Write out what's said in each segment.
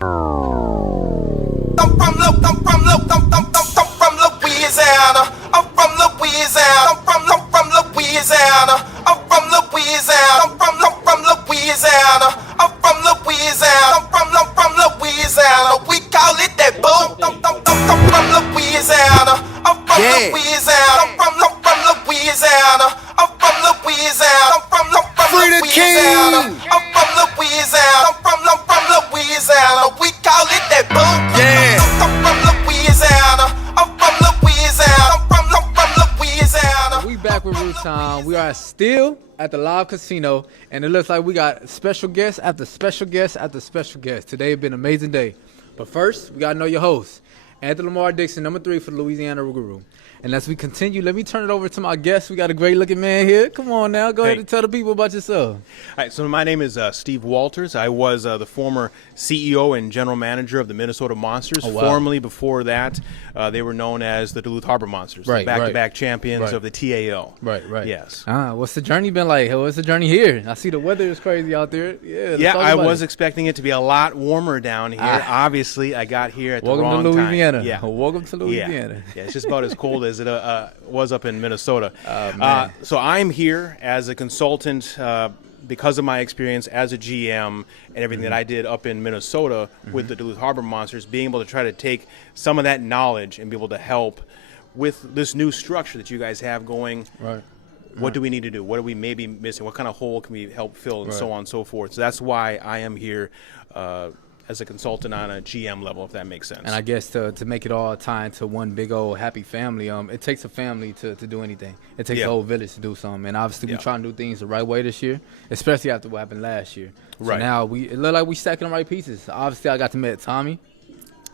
Louisiana. I'm from Louisiana. I'm from Louisiana. I'm from Louisiana. I'm from Louisiana. I'm from Louisiana. I'm from Louisiana. We call it that boom. I'm from Louisiana. I'm from Louisiana. I'm from Louisiana. I'm from Louisiana. I'm from Louisiana. I'm from Louisiana. I'm from Louisiana. We call it that boom. I'm from Louisiana. I'm from Louisiana. I'm from Louisiana. We back with Root Time. We are still at the live casino, and it looks like we got special guests after special guests after special guests. Today has been an amazing day. But first, we got to know your host, Anthony Lamar Dixon, number 3 for the Louisiana Rougarou. And as we continue, let me turn it over to my guest. We got a great-looking man here. Come on now. Go ahead and tell the people about yourself. All right, so my name is Steve Walters. I was the former CEO and general manager of the Minnesota Monsters. Oh, wow. Formerly, before that, they were known as the Duluth Harbor Monsters, the back-to-back champions of the TAL. Right. Yes. What's the journey been like? What's the journey here? I see the weather is crazy out there. Yeah, I was expecting it to be a lot warmer down here. Obviously, I got here at the wrong Welcome to Louisiana. time. Yeah. Welcome to Louisiana. Yeah, it's just about as cold as it was up in Minnesota. Man. So I'm here as a consultant because of my experience as a GM and everything that I did up in Minnesota with the Duluth Harbor Monsters, being able to try to take some of that knowledge and be able to help with this new structure that you guys have going. Right. What do we need to do? What are we maybe missing? What kind of hole can we help fill, and so on and so forth. So that's why I am here as a consultant on a GM level, if that makes sense. And I guess to make it all tie into one big old happy family, it takes a family to do anything. It takes a whole village to do something. And obviously we try to do things the right way this year, especially after what happened last year. So now it look like we stacking the right pieces. Obviously I got to meet Tommy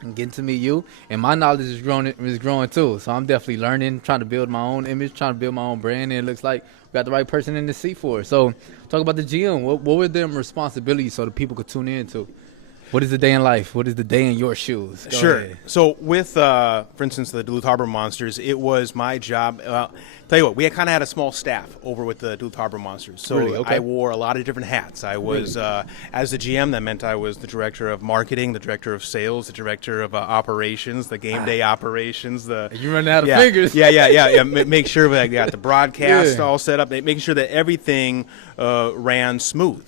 and getting to meet you, and my knowledge is growing too. So I'm definitely learning, trying to build my own image, trying to build my own brand, and it looks like we got the right person in the seat for it. So talk about the GM. What were them responsibilities so the people could tune in to? What is the day in life? What is the day in your shoes? Go ahead. So with, for instance, the Duluth Harbor Monsters, it was my job. Tell you what, we kind of had a small staff over with the Duluth Harbor Monsters. So I wore a lot of different hats. I was, as the GM, that meant I was the director of marketing, the director of sales, the director of operations, the game day operations. You running out of fingers. Yeah. Make sure that I got the broadcast all set up, making sure that everything ran smooth.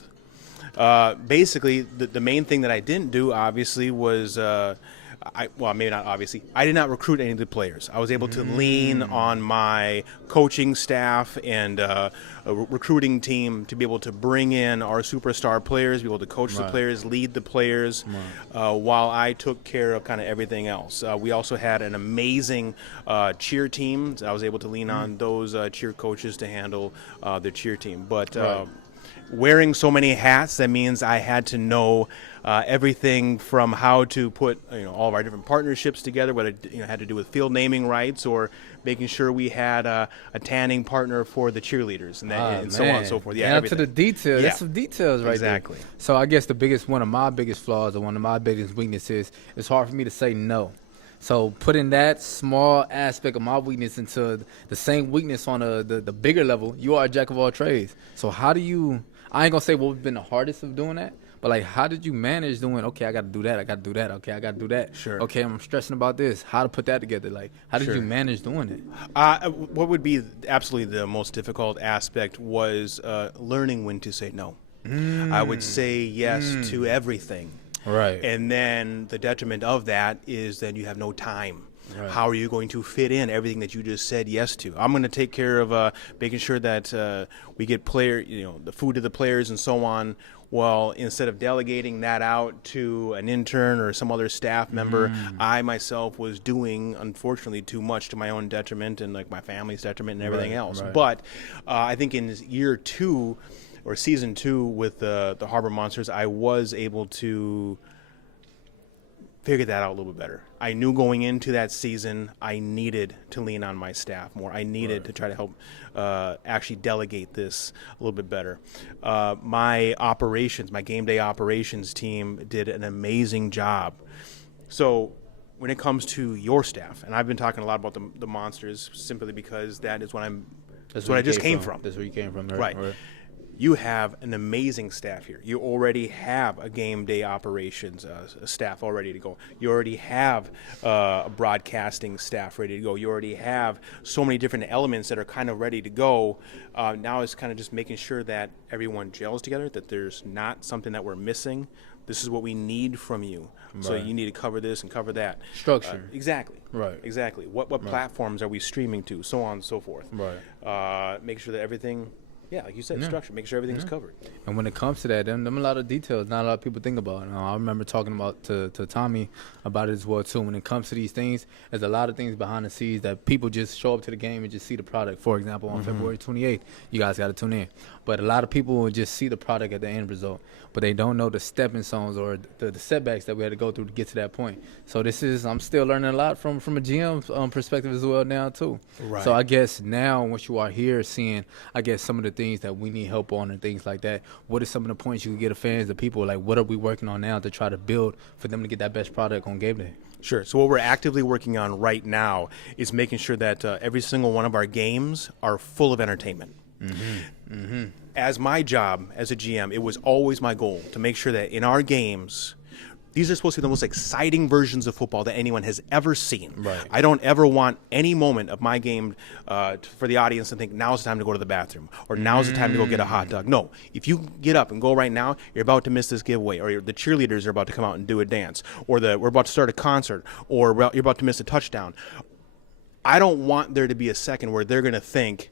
Basically, the main thing that I didn't do, obviously, was maybe not obviously. I did not recruit any of the players. I was able to lean on my coaching staff and a recruiting team to be able to bring in our superstar players, be able to coach the players, lead the players, while I took care of kind of everything else. We also had an amazing cheer team. So I was able to lean on those cheer coaches to handle the cheer team. But wearing so many hats, that means I had to know everything from how to put all of our different partnerships together, whether it had to do with field naming rights or making sure we had a tanning partner for the cheerleaders and so on and so forth. Yeah, down to the details. That's some details right there. Exactly. So I guess one of my biggest flaws or one of my biggest weaknesses, it's hard for me to say no. So putting that small aspect of my weakness into the same weakness on the bigger level, you are a jack of all trades. So how do you? I ain't gonna say what would have been the hardest of doing that, but like, how did you manage doing? Okay, I got to do that. I got to do that. Okay, I got to do that. Sure. Okay, I'm stressing about this. How to put that together? Like, how did you manage doing it? What would be absolutely the most difficult aspect was learning when to say no. I would say yes to everything. Right. And then the detriment of that is that you have no time. Right. How are you going to fit in everything that you just said yes to? I'm going to take care of making sure that we get the food to the players and so on. Well, instead of delegating that out to an intern or some other staff member, I myself was doing, unfortunately, too much to my own detriment and like my family's detriment and everything else. Right. But I think in year 2 or season 2 with the Harbor Monsters, I was able to figure that out a little bit better. I knew going into that season I needed to lean on my staff more. I needed to try to help actually delegate this a little bit better. My game day operations team did an amazing job. So when it comes to your staff, and I've been talking a lot about the Monsters simply because that is what I just came from. That's where you came from, Right. You have an amazing staff here. You already have a game day operations staff all ready to go. You already have a broadcasting staff ready to go. You already have so many different elements that are kind of ready to go. Now it's kind of just making sure that everyone gels together, that there's not something that we're missing. This is what we need from you. Right. So you need to cover this and cover that. Structure. Exactly. Right. Exactly. What platforms are we streaming to? So on and so forth. Right. Make sure that everything, like you said, structure. Make sure everything's covered. And when it comes to that, them a lot of details not a lot of people think about. I remember talking about to Tommy about it as well too. When it comes to these things, there's a lot of things behind the scenes that people just show up to the game and just see the product. For example, on February 28th, you guys got to tune in. But a lot of people will just see the product at the end result, but they don't know the stepping stones or the setbacks that we had to go through to get to that point. So I'm still learning a lot from a GM perspective as well now too. Right. So I guess now once you are here seeing, I guess some of the things that we need help on and things like that, what are some of the points you can get the fans, the people, like what are we working on now to try to build for them to get that best product on game day? Sure. So what we're actively working on right now is making sure that every single one of our games are full of entertainment. As my job as a GM, it was always my goal to make sure that in our games, these are supposed to be the most exciting versions of football that anyone has ever seen. Right. I don't ever want any moment of my game for the audience to think, now's the time to go to the bathroom, or now's the time to go get a hot dog. No, if you get up and go right now, you're about to miss this giveaway, or the cheerleaders are about to come out and do a dance, or we're about to start a concert, or you're about to miss a touchdown. I don't want there to be a second where they're going to think,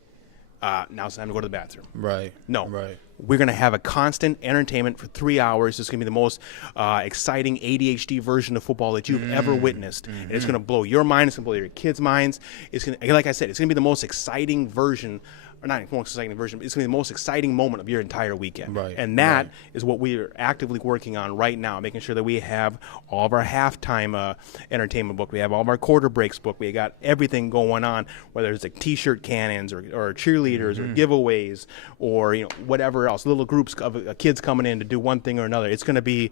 now it's time to go to the bathroom. Right. No. Right. We're going to have a constant entertainment for 3 hours. It's going to be the most exciting ADHD version of football that you've ever witnessed. And it's going to blow your mind. It's going to blow your kids' minds. It's going to, like I said, it's going to be the most exciting version, or not the most exciting version, but it's going to be the most exciting moment of your entire weekend. Right. And that is what we are actively working on right now, making sure that we have all of our halftime entertainment booked. We have all of our quarter breaks booked. We got everything going on, whether it's like T-shirt cannons or cheerleaders or giveaways or whatever else, little groups of kids coming in to do one thing or another. It's going to be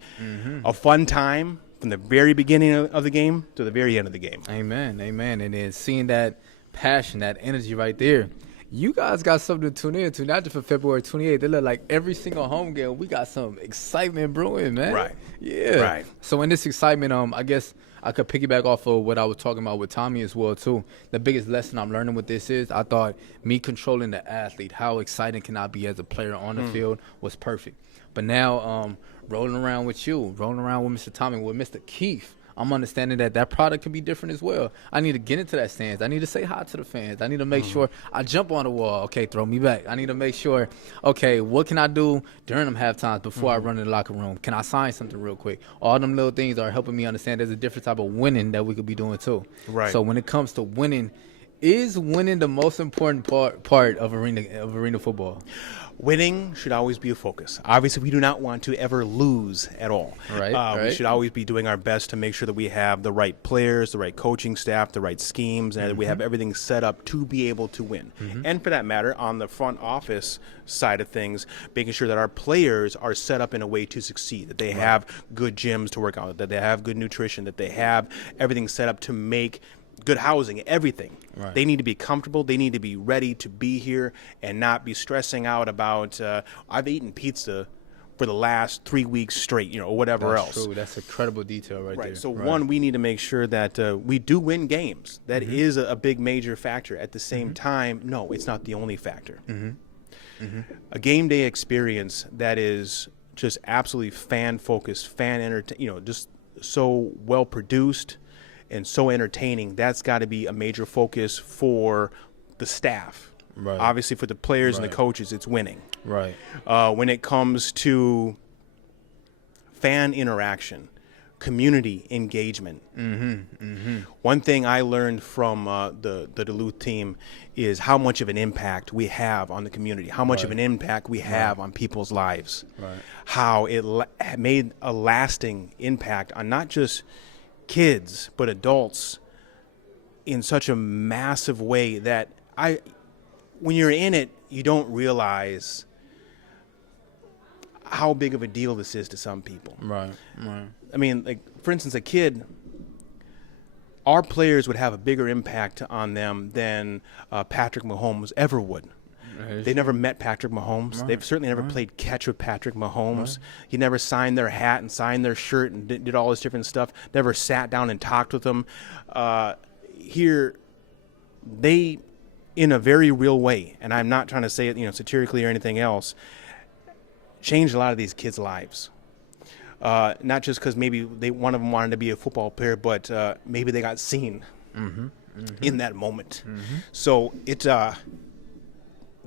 a fun time from the very beginning of the game to the very end of the game. Amen. Amen. And then seeing that passion, that energy right there, you guys got something to tune in to, not just for February 28th. It look like every single home game, we got some excitement brewing, man. Right. Yeah. Right. So in this excitement, I guess I could piggyback off of what I was talking about with Tommy as well, too. The biggest lesson I'm learning with this is I thought me controlling the athlete, how exciting can I be as a player on the field, was perfect. But now rolling around with you, rolling around with Mr. Tommy, with Mr. Keith, I'm understanding that product can be different as well. I need to get into that stance. I need to say hi to the fans. I need to make sure I jump on the wall. Okay, throw me back. I need to make sure, okay, what can I do during them half times before I run in the locker room? Can I sign something real quick? All them little things are helping me understand there's a different type of winning that we could be doing too. Right. So when it comes to winning, is winning the most important part of arena football? Winning should always be a focus. Obviously, we do not want to ever lose at all. Right. We should always be doing our best to make sure that we have the right players, the right coaching staff, the right schemes, and that we have everything set up to be able to win. And for that matter, on the front office side of things, making sure that our players are set up in a way to succeed, that they have good gyms to work out, that they have good nutrition, that they have everything set up to make good housing, everything. Right. They need to be comfortable. They need to be ready to be here and not be stressing out about, I've eaten pizza for the last 3 weeks straight, or whatever else. That's true. That's incredible detail right there. So one, we need to make sure that we do win games. That is a big major factor. At the same time, no, it's not the only factor. A game day experience that is just absolutely fan-focused, just so well-produced, and so entertaining, that's got to be a major focus for the staff. Right. Obviously, for the players and the coaches, it's winning. Right. When it comes to fan interaction, community engagement, one thing I learned from the Duluth team is how much of an impact we have on the community, how much of an impact we have on people's lives, how it made a lasting impact on not just kids but adults in such a massive way that when you're in it, you don't realize how big of a deal this is to some people. Right. I mean, like, for instance, a kid, our players would have a bigger impact on them than Patrick Mahomes ever would. They've never met Patrick Mahomes. Right. They've certainly never played catch with Patrick Mahomes. He never signed their hat and signed their shirt and did all this different stuff. Never sat down and talked with them. Here, they, in a very real way, and I'm not trying to say it, satirically or anything else, changed a lot of these kids' lives. Not just because maybe one of them wanted to be a football player, but maybe they got seen in that moment. So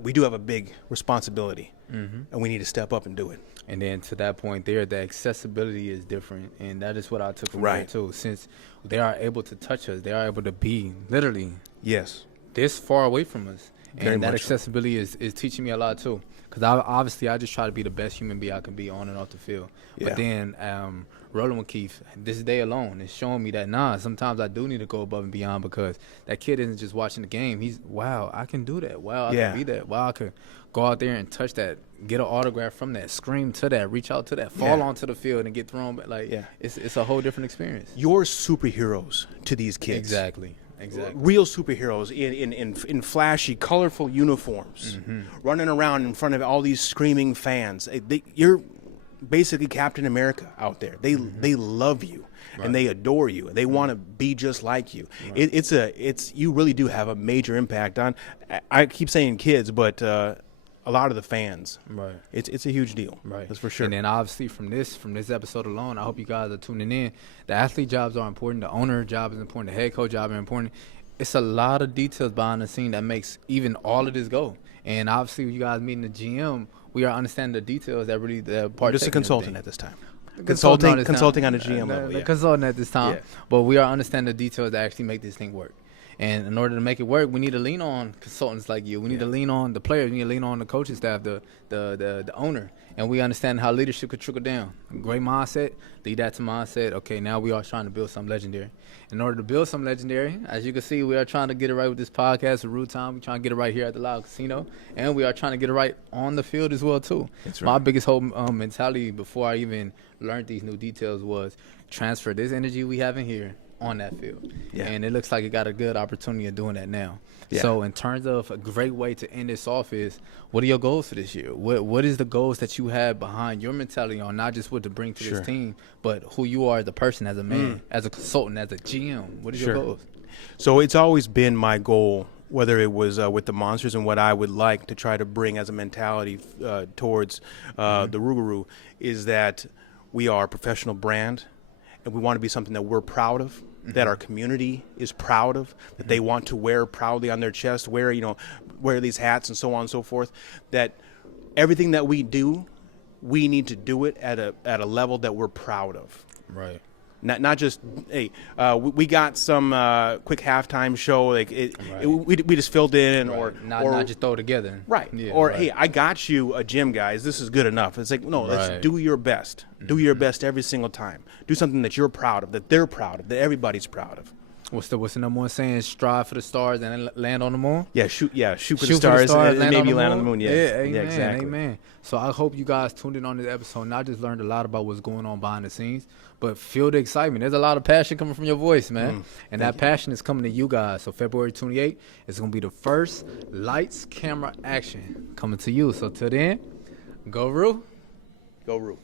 we do have a big responsibility, and we need to step up and do it. And then to that point there, the accessibility is different, and that is what I took from that too. Since they are able to touch us, they are able to be literally this far away from us, and that accessibility is teaching me a lot too. Because I just try to be the best human being I can be on and off the field. But then rolling with Keith, this day alone is showing me that sometimes I do need to go above and beyond, because that kid isn't just watching the game. He's I can do that. Wow, I can be that. Wow, I could go out there and touch that, get an autograph from that, scream to that, reach out to that, fall onto the field and get thrown. But it's a whole different experience. You're superheroes to these kids. Exactly. Real superheroes in flashy, colorful uniforms, running around in front of all these screaming fans. You're basically Captain America out there. They love you and they adore you. They want to be just like you. You really do have a major impact on. I keep saying kids, but a lot of the fans. Right. It's a huge deal. Right. That's for sure. And then obviously from this episode alone, I hope you guys are tuning in. The athlete jobs are important. The owner job is important. The head coach job is important. It's a lot of details behind the scene that makes even all of this go. And obviously, you guys meeting the GM, we are understanding the details that really the part. Just a consultant at this time. Consulting on the GM level. The consultant at this time. But we are understanding the details that actually make this thing work. And in order to make it work, we need to lean on consultants like you. We need to lean on the players. We need to lean on the coaching staff, the owner. And we understand how leadership could trickle down. A great mindset, lead that to mindset. Okay, now we are trying to build something legendary. In order to build something legendary, as you can see, we are trying to get it right with this podcast, the Root Time. We're trying to get it right here at the Live Casino. And we are trying to get it right on the field as well, too. That's right. My biggest whole mentality before I even learned these new details was transfer this energy we have in here on that field. And it looks like it got a good opportunity of doing that now. So in terms of a great way to end this off is, what are your goals for this year? What is the goals that you have behind your mentality on not just what to bring to this team, but who you are as a person, as a man, as a consultant, as a GM? What is your goals? So it's always been my goal, whether it was with the Monsters and what I would like to try to bring as a mentality towards the Rougarou, is that we are a professional brand, and we want to be something that we're proud of, that our community is proud of, that they want to wear proudly on their chest, wear these hats and so on and so forth. That everything that we do, we need to do it at a level that we're proud of. Right. Not just, hey, we got some quick halftime show, we just filled in, or not just throw it together. Right. Yeah, or, hey, I got you a gym, guys. This is good enough. It's like, no, let's do your best. Do your best every single time. Do something that you're proud of, that they're proud of, that everybody's proud of. What's the number one saying? Strive for the stars and land on the moon. Yeah, shoot for the stars and maybe land on the moon. Yeah, amen, exactly. Amen. So I hope you guys tuned in on this episode, not just learned a lot about what's going on behind the scenes, but feel the excitement. There's a lot of passion coming from your voice, man, and that passion is coming to you guys. So February 28th is going to be the first lights, camera, action coming to you. So till then, go Roo. Go Roo.